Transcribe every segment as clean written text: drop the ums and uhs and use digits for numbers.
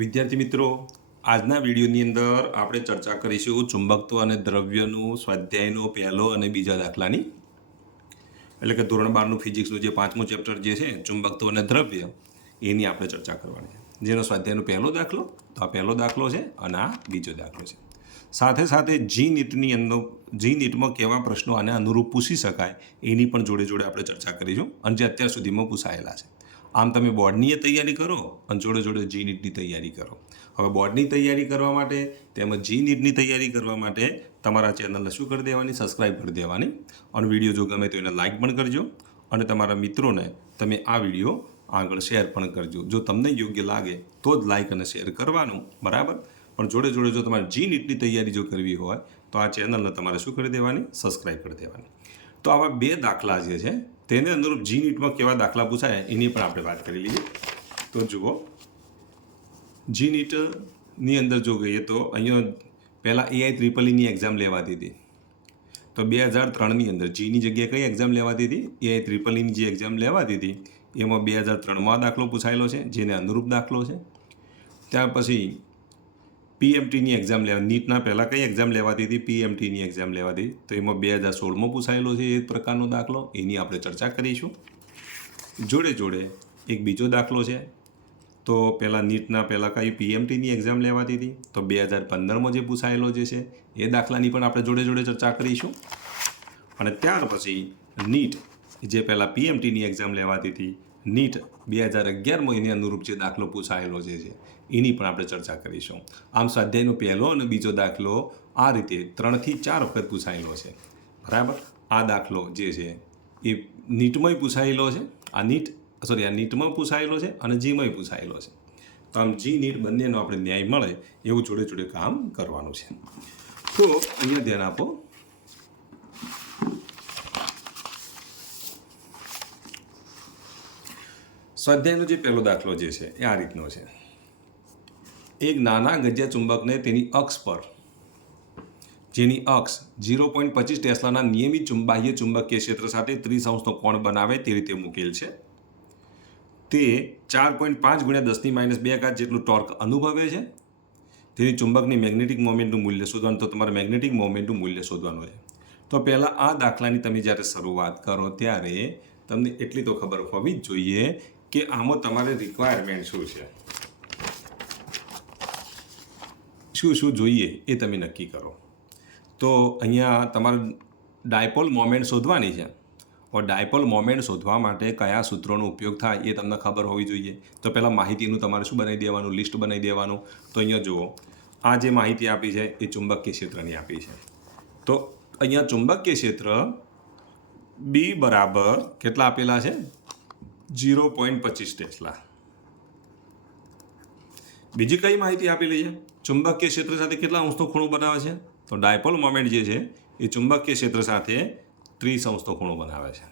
વિદ્યાર્થી મિત્રો, આજના વિડીયોની અંદર આપણે ચર્ચા કરીશું ચુંબકત્વ અને દ્રવ્યનું સ્વાધ્યાયનો પહેલો અને બીજા દાખલાની, એટલે કે ધોરણ 12નું ફિઝિક્સનું જે 5મું ચેપ્ટર જે છે ચુંબકત્વ અને દ્રવ્ય, એની આપણે ચર્ચા કરવાની છે. જેનો સ્વાધ્યાયનો પહેલો દાખલો, તો આ પહેલો દાખલો છે અને આ બીજો દાખલો છે. સાથે સાથે જી નીટમાં કેવા પ્રશ્નો આને અનુરૂપ પૂછી શકાય એની પણ જોડે જોડે આપણે ચર્ચા કરીશું, અને જે અત્યાર સુધીમાં પૂછાયેલા છે. આમ તમે બોર્ડની તૈયારી કરો અને જોડે જોડે જી નીટની તૈયારી કરો. હવે બોર્ડની તૈયારી કરવા માટે તેમજ જી નીટની તૈયારી કરવા માટે તમારા ચેનલને શું કરી દેવાની? સબસ્ક્રાઈબ કરી દેવાની. અને વિડીયો જો ગમે તો એને લાઇક પણ કરજો, અને તમારા મિત્રોને તમે આ વિડીયો આગળ શેર પણ કરજો. જો તમને યોગ્ય લાગે તો જ લાઇક અને શેર કરવાનું, બરાબર? પણ જોડે જોડે જો તમારે જી નીટની તૈયારી જો કરવી હોય તો આ ચેનલને તમારે શું કરી દેવાની? સબસ્ક્રાઈબ કરી દેવાની. તો આવા બે દાખલા જે છે તેને અનુરૂપ જી નીટમાં કેવા દાખલા પૂછાય એની પણ આપણે વાત કરી લઈએ. તો જુઓ, જી નીટની અંદર જો ગઈએ તો અહીંયા પહેલાં AI-EEEની એક્ઝામ લેવાતી હતી. તો 2003ની અંદર જીની જગ્યાએ કઈ એક્ઝામ લેવાતી હતી? AI-EEEની જે એક્ઝામ લેવાતી હતી એમાં 2003માં દાખલો પૂછાયેલો છે, જેને અનુરૂપ દાખલો છે. ત્યાર પછી PMTની એક્ઝામ નીટના પહેલાં કઈ એક્ઝામ લેવાતી હતી? PMTની એક્ઝામ લેવાતી, તો એમાં 2016માં પૂછાયેલો છે એ પ્રકારનો દાખલો, એની આપણે ચર્ચા કરીશું. જોડે જોડે એક બીજો દાખલો છે. તો પહેલાં નીટના પહેલાં કઈ PMTની એક્ઝામ લેવાતી હતી, તો 2015માં જે પૂછાયેલો જે છે એ દાખલાની પણ આપણે જોડે જોડે ચર્ચા કરીશું. અને ત્યાર પછી નીટ, જે પહેલાં PMTની એક્ઝામ લેવાતી હતી, નીટ 2011માં એને અનુરૂપ જે દાખલો પૂછાયેલો જે છે એની પણ આપણે ચર્ચા કરીશું. આમ સ્વાધ્યાયનો પહેલો અને બીજો દાખલો આ રીતે 3 થી 4 વખત પૂછાયેલો છે, બરાબર? આ દાખલો જે છે એ નીટમાંય પૂછાયેલો છે, આ નીટમાં પૂછાયેલો છે અને જીમાંય પૂછાયેલો છે. તો આમ જી નીટ બંનેનો આપણે ન્યાય મળે એવું જોડે જોડે કામ કરવાનું છે. તો અહીંયા ધ્યાન આપો. સ્વાધ્યાયનો જે પહેલો દાખલો જે છે એ આ રીતનો છે. એક નાના ગજ્યા ચુંબકને તેની અક્ષ પર, જેની અક્ષ 0.25 ટેસ્લાના નિયમિત બાહ્ય ચુંબકીય ક્ષેત્ર સાથે 30° કોણ બનાવે તે રીતે મૂકેલ છે. તે 4.5 × 10⁻² જેટલું ટોર્ક અનુભવે છે. તેની ચુંબકની મેગ્નેટિક મોમેન્ટનું મૂલ્ય શોધવાનું. તો તમારે મેગ્નેટિક મોમેન્ટનું મૂલ્ય શોધવાનું છે. તો પહેલાં આ દાખલાની તમે જ્યારે શરૂઆત કરો ત્યારે તમને એટલી તો ખબર હોવી જ જોઈએ કે આમાં તમારે રિક્વાયરમેન્ટ શું છે, શું જોઈએ એ તમે નક્કી કરો. તો અહીંયા તમારે ડાયપોલ મોમેન્ટ શોધવાની છે. और ડાયપોલ મોમેન્ટ શોધવા માટે કયા સૂત્રોનો ઉપયોગ થાય એ તમને ખબર હોવી જોઈએ. તો પહેલાં માહિતીનું તમારે શું બનાવી દેવાનું? લિસ્ટ બનાવી દેવાનું. તો અહીંયા જુઓ, આ જે માહિતી આપી છે એ ચુંબકીય ક્ષેત્રની આપી છે. તો અહીંયા ચુંબકીય ક્ષેત્ર B બરાબર કેટલા આપેલા છે? 0.25 ટેસ્લા. બીજી કઈ માહિતી આપેલી છે? ચુંબકીય ક્ષેત્ર સાથે કેટલા અંશનો ખૂણો બનાવે છે? તો ડાયપોલ મોમેન્ટ જે છે એ ચુંબકીય ક્ષેત્ર સાથે 30° ખૂણો બનાવે છે.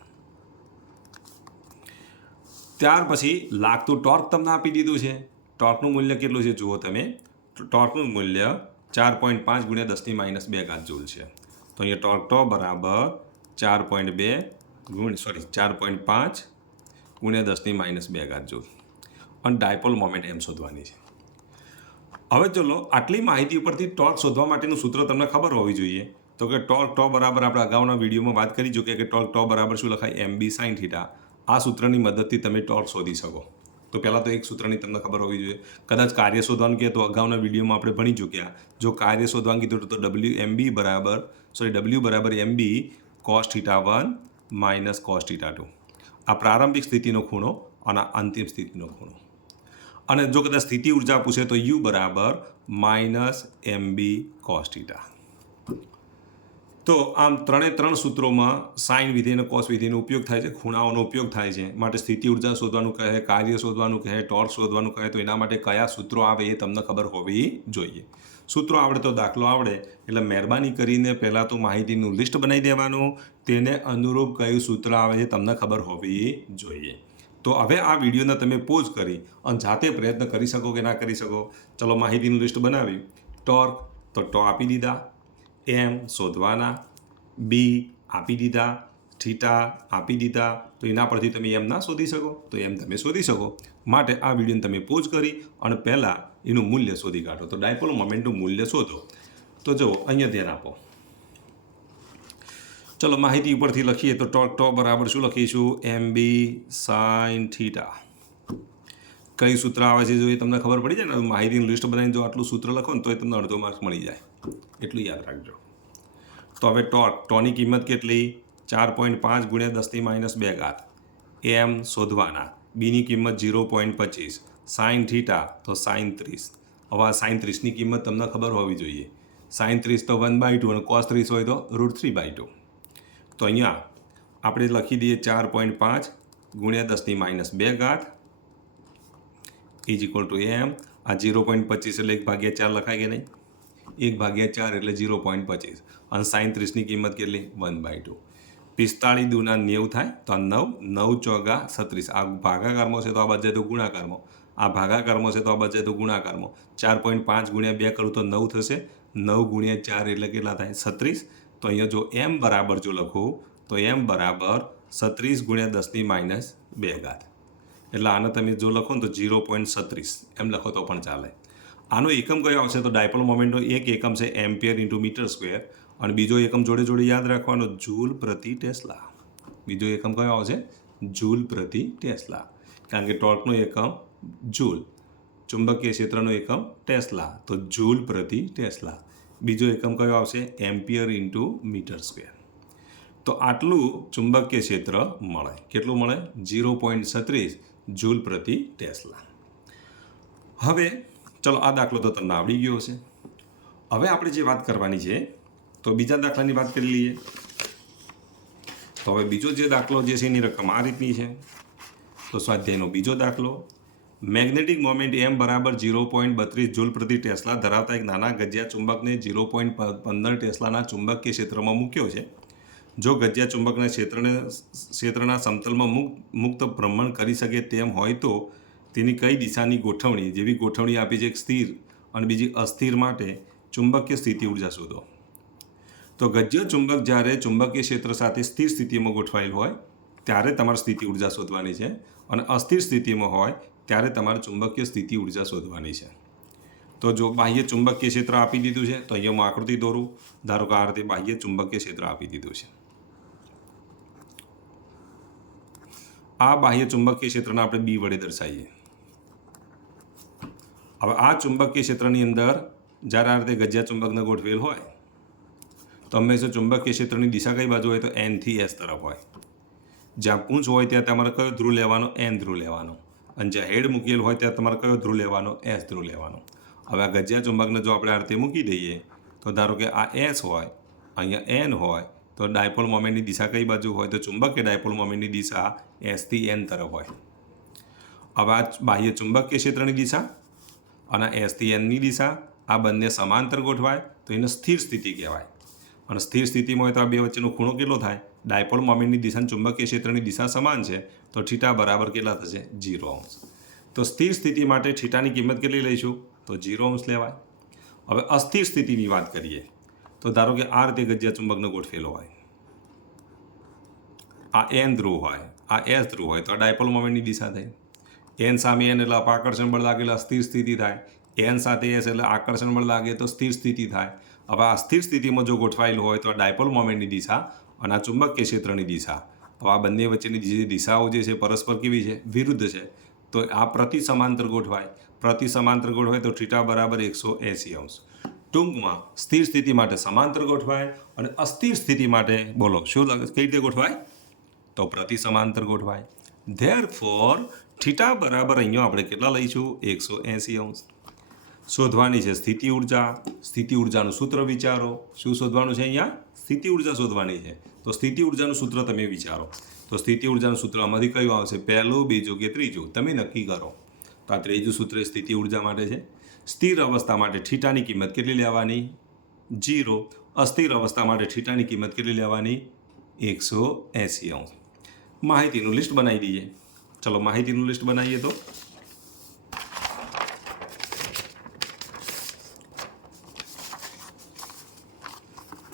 ત્યાર પછી લાગતું ટોર્ક તમને આપી દીધું છે. ટોર્કનું મૂલ્ય કેટલું છે જુઓ તમે. ટોર્કનું મૂલ્ય 4.5 × 10⁻² જૂલ છે. તો અહીંયા ટોર્ક બરાબર 4.5 × 10⁻² જૂલ. અને ડાયપોલ મોમેન્ટ એમ શોધવાની છે. હવે ચલો, આટલી માહિતી ઉપરથી ટોર્ક શોધવા માટેનું સૂત્ર તમને ખબર હોવી જોઈએ. તો કે ટોર્ક બરાબર આપણે અગાઉના વિડીયોમાં વાત કરી ચૂક્યા કે ટોર્ક બરાબર શું લખાય? MB sin θ. આ સૂત્રની મદદથી તમે ટોર્ક શોધી શકો. તો પહેલાં તો એક સૂત્રની તમને ખબર હોવી જોઈએ. કદાચ કાર્ય શોધવાનું કહે તો અગાઉના વિડીયોમાં આપણે ભણી ચૂક્યા. જો કાર્ય શોધવાનું કીધું તો W બરાબર MB cos θ1 - cos θ2. આ પ્રારંભિક સ્થિતિનો ખૂણો અને અંતિમ સ્થિતિનો ખૂણો. અને જો કદાચ સ્થિતિ ઉર્જા પૂછે તો U બરાબર -MB cos θ. તો આમ 3 સૂત્રોમાં સાઇન વિધેય અને કોસ વિધેયનો ઉપયોગ થાય છે, ખૂણાઓનો ઉપયોગ થાય છે. માટે સ્થિતિ ઉર્જા શોધવાનું કહે, કાર્ય શોધવાનું કહે, ટોર્ક શોધવાનું કહે, તો એના માટે કયા સૂત્રો આવે એ તમને ખબર હોવી જોઈએ. સૂત્રો આવડે તો દાખલો આવડે. એટલે મહેરબાની કરીને પહેલાં તો માહિતીનું લિસ્ટ બનાવી દેવાનું. તેને અનુરૂપ કયું સૂત્ર આવે છે તમને ખબર હોવી જોઈએ. તો હવે આ વિડીયોને તમે પોઝ કરી અને જાતે પ્રયત્ન કરી શકો કે ના કરી શકો. ચલો, માહિતીનું લિસ્ટ બનાવી. ટોર્ક, તો આપી દીધા. M શોધવાના. B આપી દીધા. થીટા આપી દીધા તો એના પરથી તમે એમ ના શોધી શકો, તો એમ તમે શોધી શકો. માટે આ વિડીયોને તમે પોઝ કરી અને પહેલાં એનું મૂલ્ય શોધી કાઢો. તો ડાયપોલ મોમેન્ટનું મૂલ્ય શોધો. તો જુઓ અહીંયા ધ્યાન આપો. ચલો માહિતી ઉપરથી લખીએ તો ટો બરાબર શું લખીશું? MB sin theta. કઈ સૂત્ર આવે છે જો એ તમને ખબર પડી જાય ને, માહિતીનું લિસ્ટ બનાવીને જો આટલું સૂત્ર લખો ને તો એ તમને અડધો માર્ક મળી જાય, એટલું યાદ રાખજો. તો હવે ટોની કિંમત કેટલી? 4.5 ગુણ્યા 10⁻². એમ શોધવાના. બીની કિંમત 0.25. સાઇન થીટા તો sin 30. હવે આ sin 30ની કિંમત તમને ખબર હોવી જોઈએ. sin 30 તો 1/2 અને cos 30 હોય તો √3/2. તો અહીંયા આપણે લખી દઈએ 4.5 ગુણ્યા 10⁻² ઇઝ ઇક્વલ ટુ એમ. આ 0.25 એટલે 1/4 લખાય કે નહીં? 1/4 એટલે 0.25 અને sin 30ની કિંમત કેટલી? 1/2. 45 દુના 90 થાય તો આ 9, 9 ચોગા 36. આ ભાગાકારમાં છે તો આ બાજુ જાય તો ગુણાકારમાં, આ ભાગાકારમાં છે તો આ બાજુ જાય તો ગુણાકારમાં. 4.5 ગુણ્યા 2 કરું તો 9 થશે. 9 ગુણ્યા 4 એટલે કેટલા થાય? 36. તો અહીંયા જો એમ બરાબર જો લખું તો એમ બરાબર 36 ગુણ્યા 10⁻². એટલે આને તમે જો લખો ને તો 0.36 એમ લખો તો પણ ચાલે. આનો એકમ કયો આવશે? તો ડાયપોલ મોમેન્ટનો એક એકમ છે એમ્પિયર ઇન્ટુ મીટર સ્ક્વેર અને બીજો એકમ જોડે જોડે યાદ રાખવાનો જૂલ પ્રતિ ટેસ્લા. બીજો એકમ કયો આવશે? જૂલ પ્રતિ ટેસ્લા. કારણ કે ટોર્કનો એકમ જૂલ, ચુંબકીય ક્ષેત્રનો એકમ ટેસ્લા, તો જૂલ પ્રતિ ટેસ્લા. બીજો એકમ કયો આવશે? Ampere into metre square. તો આટલું ચુંબકીય ક્ષેત્ર મળે. કેટલું મળે? 0.36 જૂલ પ્રતિ ટેસ્લા. હવે ચલો આ દાખલો તો તમને આવડી ગયો હશે. હવે આપણે જે વાત કરવાની છે તો બીજા દાખલાની વાત કરી લઈએ. તો હવે બીજો જે દાખલો જે છે એની રકમ આ રીતની છે. તો સ્વાધ્યાયનો બીજો દાખલો. મેગ્નેટિક મોમેન્ટ એમ બરાબર 0.32 જૂલ પ્રતિ ટેસ્લા ધરાવતા એક નાના ગજિયા ચુંબકને 0.15 ટેસ્લાના ચુંબકીય ક્ષેત્રમાં મૂક્યો છે. જો ગજિયા ચુંબકના ક્ષેત્રના સમતલમાં મુક્ત ભ્રમણ કરી શકે તેમ હોય તો તેની કઈ દિશાની ગોઠવણી, જેવી ગોઠવણી આપી છે એક સ્થિર અને બીજી અસ્થિર માટે ચુંબકીય સ્થિતિ ઉર્જા શોધો. તો ગજ્ય ચુંબક જ્યારે ચુંબકીય ક્ષેત્ર સાથે સ્થિર સ્થિતિમાં ગોઠવાયેલ હોય ત્યારે તમારે સ્થિતિ ઉર્જા શોધવાની છે અને અસ્થિર સ્થિતિમાં હોય ત્યારે તમારે ચુંબકીય સ્થિતિ ઉર્જા શોધવાની છે. તો જો બાહ્ય ચુંબકીય ક્ષેત્ર આપી દીધું છે તો અહીંયા હું આકૃતિ દોરું. ધારો કે આ રીતે બાહ્ય ચુંબકીય ક્ષેત્ર આપી દીધું છે. આ બાહ્ય ચુંબકીય ક્ષેત્રને આપણે બી વડે દર્શાવીએ. હવે આ ચુંબકીય ક્ષેત્રની અંદર જ્યારે આ રીતે ગજિયા ચુંબકને ગોઠવેલ હોય તો હંમેશા ચુંબકીય ક્ષેત્રની દિશા કઈ બાજુ હોય? તો N થી S તરફ હોય. જ્યાં પૂંછ હોય ત્યાં તમારે કયો ધ્રુવ લેવાનો? N ધ્રુવ લેવાનો. અને જ્યાં હેડ મૂકેલ હોય ત્યાં તમારે કયો ધ્રુવ લેવાનો? S ધ્રુવ લેવાનો. હવે આ ગજિયા ચુંબકને જો આપણે આ રીતે મૂકી દઈએ તો ધારો કે આ S હોય, અહીંયા N હોય, તો ડાયપોલ મોમેન્ટની દિશા કઈ બાજુ હોય? તો ચુંબકીય ડાયપોલ મોમેન્ટની દિશા S થી N તરફ હોય. હવે આ બાહ્ય ચુંબકીય ક્ષેત્રની દિશા અને S થી Nની દિશા આ બંને સમાંતર ગોઠવાય તો એને સ્થિર સ્થિતિ કહેવાય. અને સ્થિર સ્થિતિમાં હોય તો આ બે વચ્ચેનો ખૂણો કેટલો થાય? ડાયપોલ મોમેન્ટની દિશા અને ચુંબકીય ક્ષેત્રની દિશા સમાન છે તો થીટા બરાબર કેટલા થશે? 0°. તો સ્થિર સ્થિતિ માટે થીટાની કિંમત કેટલી લઈશું? તો 0° લેવાય. હવે અસ્થિર સ્થિતિની વાત કરીએ તો ધારો કે આ રીતે ગજિયા ચુંબકને ગોઠવેલો હોય, આ N ધ્રુવ હોય, આ S ધ્રુવ હોય, તો આ ડાયપોલ મોમેન્ટની દિશા થઈ. N સામે N એટલે આકર્ષણ બળ લાગે એટલે સ્થિર સ્થિતિ થાય. N સાથે S એટલે આકર્ષણ બળ લાગે તો સ્થિર સ્થિતિ થાય. હવે આ સ્થિર સ્થિતિમાં જો ગોઠવાયેલું હોય તો આ ડાયપોલ મોમેન્ટની દિશા અને આ ચુંબકીય ક્ષેત્રની દિશા, તો આ બંને વચ્ચેની જે દિશાઓ જે છે પરસ્પર કેવી છે? વિરુદ્ધ છે. તો આ પ્રતિ સમાંતર ગોઠવાય. પ્રતિ સમાંતર ગોઠવાય તો થીટા બરાબર 180°. ટૂંકમાં સ્થિર સ્થિતિ માટે સમાંતર ગોઠવાય અને અસ્થિર સ્થિતિ માટે બોલો શું કઈ રીતે ગોઠવાય? તો પ્રતિ સમાંતર ગોઠવાય. ધેરફોર થીટા બરાબર અહીંયા આપણે કેટલા લઈશું? 180°. શોધવાની છે સ્થિતિ ઉર્જા. સ્થિતિ ઉર્જાનું સૂત્ર વિચારો. શું શોધવાનું છે અહીંયા? સ્થિતિ ઉર્જા શોધવાની છે. તો સ્થિતિ ઉર્જાનું સૂત્ર તમે વિચારો. તો સ્થિતિ ઉર્જાનું સૂત્ર આમાંથી કયું આવશે? પહેલું, બીજું કે ત્રીજું? તમે નક્કી કરો. તો આ ત્રીજું સૂત્ર સ્થિતિ ઉર્જા માટે છે. સ્થિર અવસ્થા માટે થીટાની કિંમત કેટલી લેવાની? 0. અસ્થિર અવસ્થા માટે થીટાની કિંમત કેટલી લેવાની? 180°. માહિતીનું લિસ્ટ બનાવી દઈએ. ચલો માહિતીનું લિસ્ટ બનાવીએ તો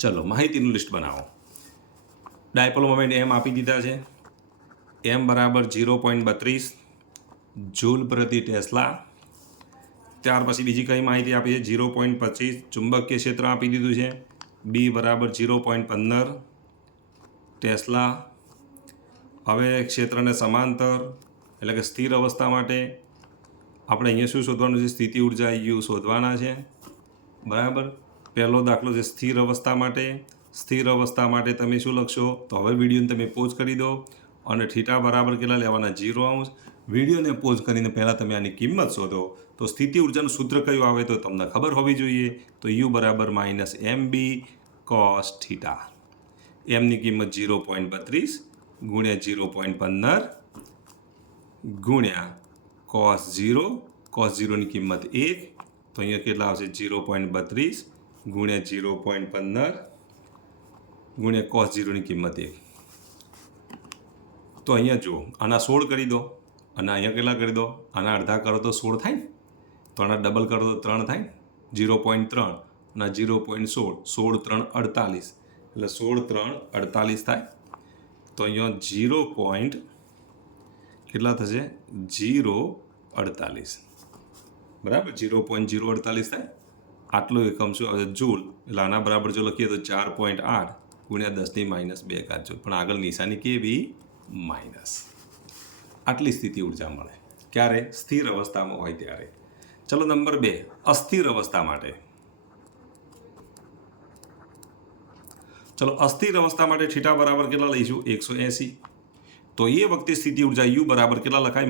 ચલો માહિતીનું લિસ્ટ બનાવો. ડાયપોલ મોમેન્ટ એમ આપી દીધા છે, એમ બરાબર 0.32 જૂલ પ્રતિ ટેસ્લા. ત્યાર પછી બીજી કઈ માહિતી આપી છે? 0.25 ચુંબકીય ક્ષેત્ર આપી દીધું છે, બી બરાબર 0.15 ટેસ્લા. હવે ક્ષેત્રને સમાંતર એટલે કે સ્થિર અવસ્થા માટે આપણે અહીંયા શું શોધવાનું છે? સ્થિતિ ઉર્જા યુ શોધવાના છે, બરાબર. પહેલો દાખલો છે સ્થિર અવસ્થા માટે. સ્થિર અવસ્થા માટે તમે શું લખશો? તો હવે વિડીયોને તમે પોઝ કરી દો અને થીટા બરાબર કેટલા લેવાના? 0°. વિડીયોને પોઝ કરીને પહેલાં તમે આની કિંમત શોધો. તો સ્થિતિ ઉર્જાનું સૂત્ર કયું આવે તો તમને ખબર હોવી જોઈએ. તો યુ બરાબર -mb cos થીટા. એમની કિંમત 0.32 ગુણ્યા 0.15 ગુણ્યા cos 0. cos 0ની કિંમત 1. તો અહીંયા કેટલા આવશે? 0.32 ગુણ્યા 0.15 ગુણ્યા cos 0ની કિંમત 1. તો અહીંયા જુઓ, આના 16 કરી દો અને અહીંયા કેટલા કરી દો? આના અડધા કરો તો 16 થાય ને, તો આના ડબલ કરો તો 3 થાય. 0.3 અને 0.16, 16 3 48 એટલે 16 3 48 થાય. તો અહીંયા 0. કેટલા થશે? 0.48, બરાબર. 0.048 થાય. આટલો એકમ શું આવે? જૂલ. એટલે આના બરાબર જો લખીએ તો 4.8 ગુણ્યા 10⁻2 જૂલ. પણ આગળ નિશાની કેવી? માઇનસ. આટલી સ્થિતિ ઉર્જા મળે ક્યારે? સ્થિર અવસ્થામાં હોય ત્યારે. ચલો નંબર 2, અસ્થિર અવસ્થા માટે. ચલો અસ્થિર અવસ્થા માટે થીટા બરાબર કેટલા લઈશું? 180. તો એ વખતે સ્થિતિ ઉર્જા યુ બરાબર કેટલા લખાય?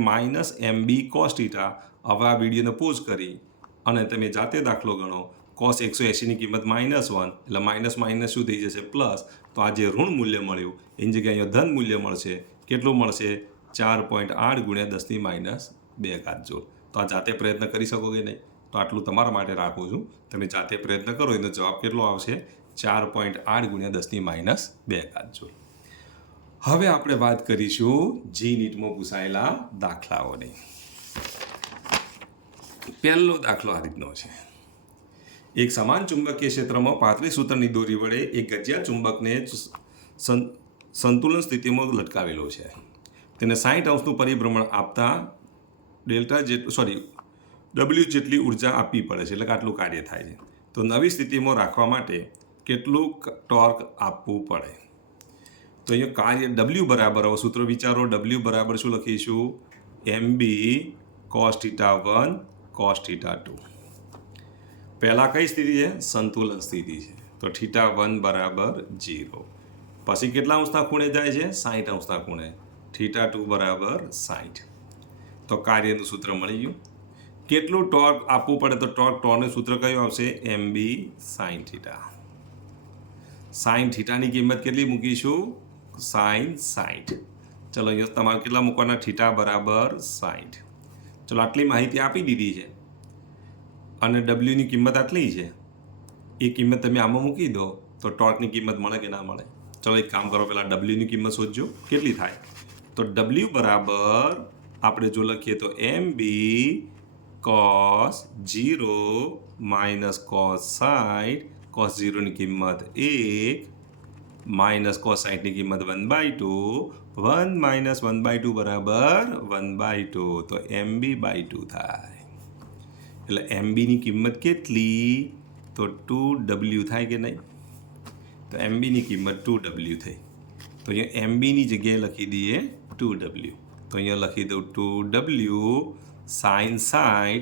-mb cos theta. હવે આ વિડીયોને પોઝ કરી અને તમે જાતે દાખલો ગણો. cos 180ની કિંમત -1 એટલે માઇનસ માઇનસ શું થઈ જશે? પ્લસ. તો આ જે ઋણ મૂલ્ય મળ્યું એની જગ્યાએ અહીંયા ધન મૂલ્ય મળશે. કેટલું મળશે? 4.8 ગુણ્યા 10⁻2 જૂલ. તો આ જાતે પ્રયત્ન કરી શકો કે નહીં? તો આટલું તમારા માટે રાખું છું. તમે જાતે પ્રયત્ન કરો એનો જવાબ કેટલો આવશે? 4.8 ગુણ્યા 10⁻2 જૂલ. હવે આપણે વાત કરીશું જી નીટમાં પૂછાયેલા દાખલાઓની. પહેલો દાખલો આ રીતનો છે. એક સમાન ચુંબકીય ક્ષેત્રમાં 35 સૂત્રની દોરી વડે એક ગજિયા ચુંબકને સંતુલન સ્થિતિમાં લટકાવેલો છે. તેને 60 અંશનું પરિભ્રમણ આપતા W જેટલી ઉર્જા આપવી પડે છે, એટલે કે આટલું કાર્ય થાય છે. તો નવી સ્થિતિમાં રાખવા માટે કેટલું ટોર્ક આપવું પડે? તો અહીંયા કાર્ય W બરાબર, હવે સૂત્ર વિચારો. W બરાબર શું લખીશું? mb cos θ1 cos θ2. પહેલાં કઈ સ્થિતિ છે? સંતુલન સ્થિતિ છે. તો θ1 બરાબર 0. પછી કેટલા અંશના ખૂણે જાય છે? 60 અંશના ખૂણે. θ2 બરાબર 60. તો કાર્યનું સૂત્ર મળી ગયું. કેટલું ટોર્ક આપવું પડે? તો ટોર્કનું સૂત્ર કયું આવશે? mb sin θ. sin θની કિંમત કેટલી મૂકીશું? sin 60. ચલો અહીંયા તમારે કેટલા મૂકવાના? θ બરાબર 60. ચલો આટલી માહિતી આપી દીધી છે અને ડબલ્યુની કિંમત આટલી છે. એ કિંમત તમે આમાં મૂકી દો તો ટોર્કની કિંમત મળે કે ના મળે? ચલો એક કામ કરો, પહેલાં ડબલ્યુની કિંમત શોધજો કેટલી થાય. તો ડબલ્યુ બરાબર આપણે જો લખીએ તો mb cos 0 minus cos 60. cos 0ની કિંમત 1 cos 60ની કિંમત 1/2. 1 - 1/2 બરાબર 1/2. તો mb/2 થાય. એટલે mbની કિંમત કેટલી? તો 2w થાય કે નહીં? તો mbની કિંમત 2w થઈ. તો અહીંયા mbની જગ્યાએ લખી દઈએ 2w. તો અહીંયા લખી દઉં 2w sin 60.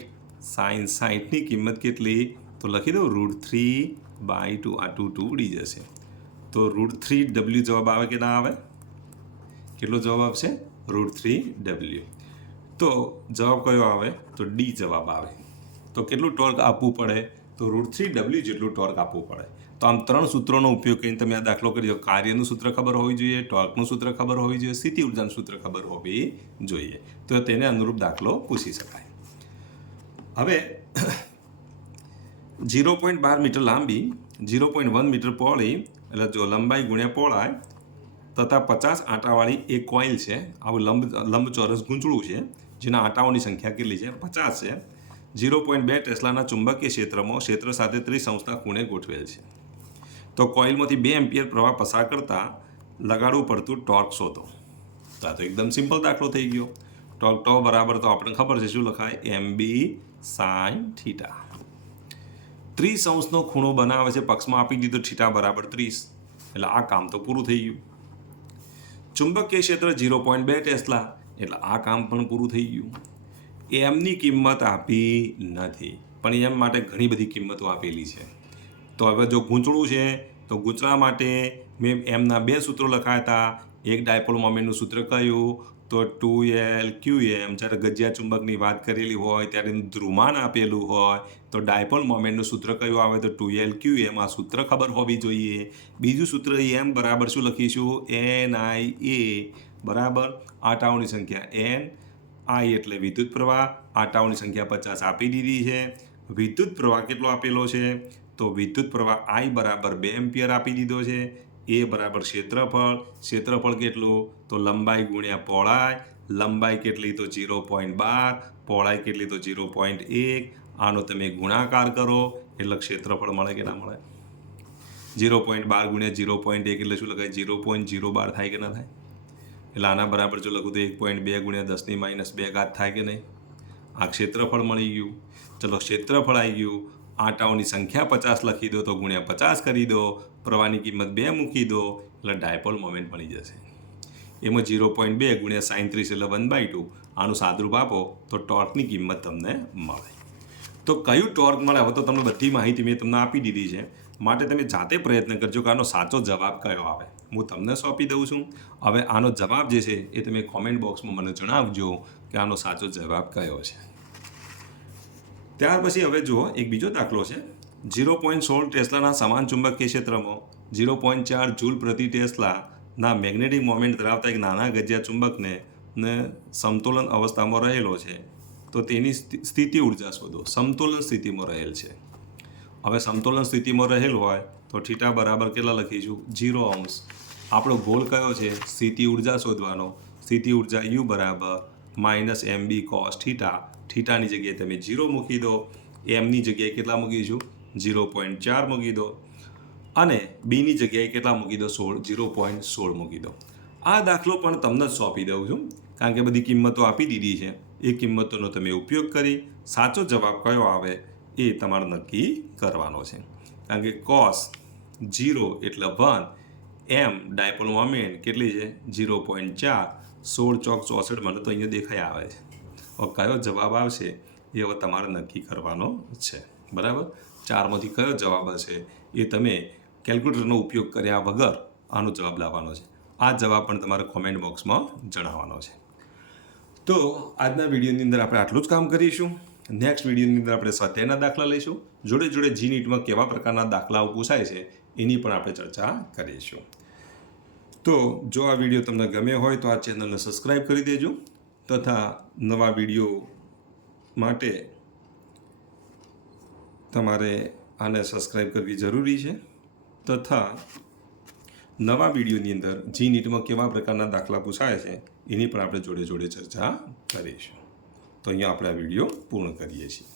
sin 60ની કિંમત કેટલી? તો લખી દઉં √3/2. આ 2 ઉડી જશે. તો √3w જવાબ આવે કે ના આવે? કેટલો જવાબ આવશે? √3w. તો જવાબ કયો આવે? તો ડી જવાબ આવે. તો કેટલું ટોર્ક આપવું પડે? તો √3w જેટલું ટોર્ક આપવું પડે. તો આમ 3 સૂત્રોનો ઉપયોગ કરીને તમે આ દાખલો કરી દો. કાર્યનું સૂત્ર ખબર હોવી જોઈએ, ટોર્કનું સૂત્ર ખબર હોવી જોઈએ, સ્થિતિ ઉર્જાનું સૂત્ર ખબર હોવી જોઈએ. તો તેને અનુરૂપ દાખલો પૂછી શકાય. હવે 0.12 મીટર લાંબી, 0.1 મીટર પહોળી, એટલે જો લંબાઈ ગુણ્યા પહોળાઈ તથા 50 આંટાવાળી એક કોઇલ છે. આવું લંબચોરસ ગૂંચળું છે જેના આંટાઓની સંખ્યા કેટલી છે? 50 છે. 0.2 ટેસ્લાના ચુંબકીય ક્ષેત્રમાં ક્ષેત્ર સાથે 30 અંશના ખૂણે ગોઠવેલ છે. તો કોઇલમાંથી 2 એમ્પિયર પ્રવાહ પસાર કરતા લગાડવું પડતું ટોર્ક શોધો. તો આ તો એકદમ સિમ્પલ દાખલો થઈ ગયો. ટોર્ક ટો બરાબર તો આપણને ખબર છે શું લખાય, MB sin થીટા. 30 અંશનો ખૂણો બનાવે છે, પક્ષમાં આપી દીધો થીટા બરાબર 30, એટલે આ કામ તો પૂરું થઈ ગયું. ચુંબકીય ક્ષેત્ર 0.2 ટેસ્લા, એટલે આ કામ પણ પૂરું થઈ ગયું. એમની કિંમત આપી નથી, પણ એમ માટે ઘણી બધી કિંમતો આપેલી છે. તો હવે જો ગૂંચળું છે તો ગૂંચળા માટે મેં એમના 2 સૂત્રો લખાયા હતા. એક ડાયપોલ મોમેન્ટનું સૂત્ર કયું, તો 2L QM. જ્યારે ગજિયા ચુંબકની વાત કરેલી હોય ત્યારે ધ્રુવમાન આપેલું હોય તો ડાયપોલ મોમેન્ટનું સૂત્ર કયું આવે, તો 2L QM. આ સૂત્ર ખબર હોવી જોઈએ. બીજું સૂત્ર M બરાબર શું લખીશું, NIA બરાબર આટાઓની સંખ્યા N, I એટલે વિદ્યુત પ્રવાહ, આટાઓની સંખ્યા 50 આપી દીધી છે. વિદ્યુત પ્રવાહ કેટલો આપેલો છે, તો વિદ્યુત પ્રવાહ I બરાબર 2 એમ્પિયર આપી દીધો છે. એ બરાબર ક્ષેત્રફળ, ક્ષેત્રફળ કેટલું, તો લંબાઈ ગુણ્યા પહોળાઈ, લંબાઈ કેટલી તો 0.12, પહોળાઈ કેટલી તો 0.1. આનો તમે ગુણાકાર કરો એટલે ક્ષેત્રફળ મળે કે ના મળે. 0.12 ગુણ્યા 0.1 એટલે શું લખાય, 0.012 થાય કે ના થાય. એટલે આના બરાબર જો લખું તો 1.2 ગુણ્યા 10⁻²² થાય કે નહીં. આ ક્ષેત્રફળ મળી ગયું. ચલો ક્ષેત્રફળ આવી ગયું. આટાઓની સંખ્યા 50 લખી દો તો ગુણ્યા 50 કરી દો, પ્રવાહની કિંમત 2 મૂકી દો એટલે ડાયપોલ મોમેન્ટ મળી જશે. એમાં 0.2 ગુણ્યા sin 30 એટલે 1/2. આનું સાદુરૂપ આપો તો ટોર્કની કિંમત તમને મળે. તો કયું ટોર્ક મળે, હવે તો તમને બધી માહિતી મેં તમને આપી દીધી છે, માટે તમે જાતે પ્રયત્ન કરજો કે આનો સાચો જવાબ કયો આવે. હું તમને સોંપી દઉં છું. હવે આનો જવાબ જે છે એ તમે કોમેન્ટ બોક્સમાં મને જણાવજો કે આનો સાચો જવાબ કયો છે. ત્યાર પછી હવે જુઓ એક બીજો દાખલો છે. 0.16 ટેસ્લાના સમાન ચુંબકીય ક્ષેત્રમાં 0.4 જૂલ પ્રતિ ટેસ્લાના મેગ્નેટિક મોમેન્ટ ધરાવતા એક નાના ગજિયા ચુંબકને સમતોલન અવસ્થામાં રહેલો છે. તો તેની સ્થિતિ ઉર્જા શોધો. સમતોલન સ્થિતિમાં રહેલ છે. હવે સમતોલન સ્થિતિમાં રહેલ હોય તો થીટા બરાબર કેટલા લખીશું, 0 અંશ. આપણો ગોલ કયો છે, સ્થિતિ ઉર્જા શોધવાનો. સ્થિતિ ઉર્જા U બરાબર -MB cos થીટા. થીટાની જગ્યાએ તમે 0 મૂકી દો, એમની જગ્યાએ કેટલા મૂકીશું, 0.4 મૂકી દો, અને બીની જગ્યાએ કેટલા મૂકી દો, 0.16 મૂકી દો. આ દાખલો પણ તમને જ સોંપી દઉં છું, કારણ કે બધી કિંમતો આપી દીધી છે. એ કિંમતોનો તમે ઉપયોગ કરી સાચો જવાબ કયો આવે એ તમારે નક્કી કરવાનો છે. કારણ કે cos 0 એટલે 1, M ડાયપોલ મોમેન્ટ કેટલી છે, 0.4, 16 ચોક 64 મને તો અહીંયા દેખાઈ આવે છે. હવે કયો જવાબ આવશે એ હવે તમારે નક્કી કરવાનો છે. બરાબર, 4માંથી કયો જવાબ હશે એ તમે કેલ્ક્યુલેટરનો ઉપયોગ કર્યા વગર આનો જવાબ લાવવાનો છે. આ જવાબ પણ તમારે કોમેન્ટ બોક્સમાં જણાવવાનો છે. તો આજના વિડીયોની અંદર આપણે આટલું જ કામ કરીશું. નેક્સ્ટ વિડીયોની અંદર આપણે સ્વાધ્યાયના દાખલા લઈશું. જોડે જોડે GNETમાં કેવા પ્રકારના દાખલાઓ પૂછાય છે એની પણ આપણે ચર્ચા કરીશું. તો જો આ વિડીયો તમને ગમ્યો હોય તો આ ચેનલને સબસ્ક્રાઈબ કરી દેજો, તથા નવા વિડીયો માટે તમારે આને સબસ્ક્રાઈબ કરવી જરૂરી છે. તથા નવા વિડીયોની અંદર GNETમાં કેવા પ્રકારના દાખલા પૂછાય છે એની પણ આપણે જોડે જોડે ચર્ચા કરીશું. તો અહીંયા આપણે આ વિડીયો પૂર્ણ કરીએ છીએ.